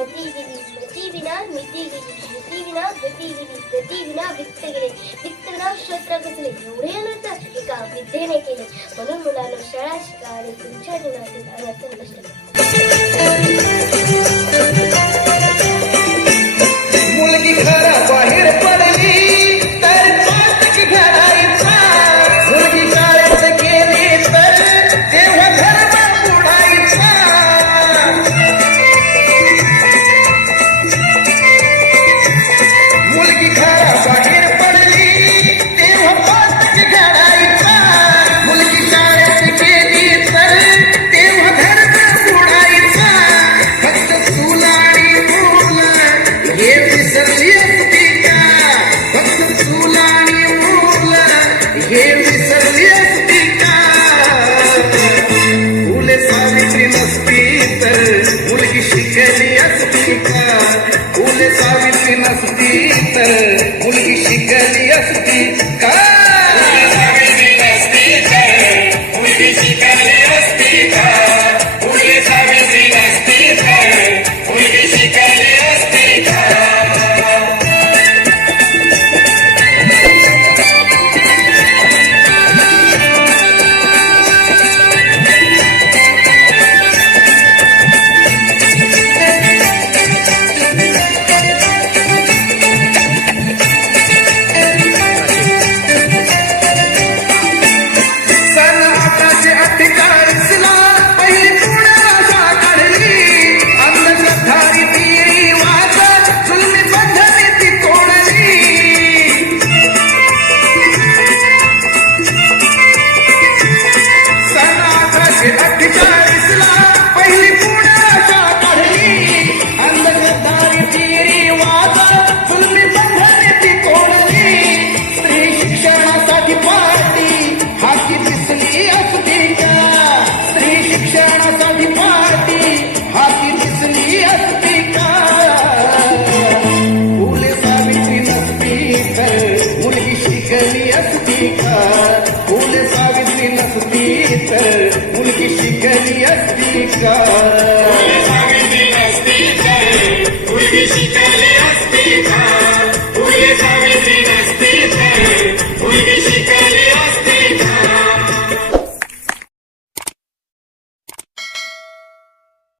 मती गेली मती विना मिती गेली मिती विना गती गेली गती विना वित्त गेले वित्त विना क्षत्र गचले एवढे अनर्थ एका विद्येने केले. म्हणून मुलांना शाळा शिका आणि तुमच्या जीवनातील अनर्थ नष्ट करा. मुलगी घराबाहेर पडली तर पातक घडायचा, मुलगी शाळेत गेली तर तेव्हा घरभर बुडायचा. मुलगी घराबाहेर पडली तेव्हा पातक घडायचा, मुलगी शाळेत गेली तर तेव्हा घरभर बुडायचा. फक्त चूल आणि मूल हे विसरली असती का, फक्त चूल आणि मूल हे विसरली असती का. फुले सावित्री नसती तर मुलगी शिकली असती का, फुले सावित्री नसती तर मुलगी शिकली असती का. फुले सावित्री नसती तर मुलगी शिकली असती का, फुले सावित्री नसती तर मुलगी शिकली असती का. सन 1848 ला पहिली पुण्याला काढली, अंधश्रद्धारी ती वाद जुलमी बंधने ती तोडली. सन 1848 ला पहिली पुण्याला काढली, अंधश्रद्धारी ती वाद जुलमी बंधने ती तोडली. स्त्री शिक्षणासाठी पार्टी हाती दिसली असती का, स्त्री शिक्षणासाठी पार्टी हाती दिसली असती का. फुले सावित्री नसती तर मुलगी शिकली असती का, फुले सावित्री नसती तर मुलगी शिकली असती का. फुले सावित्री नसती तर मुलगी शिकली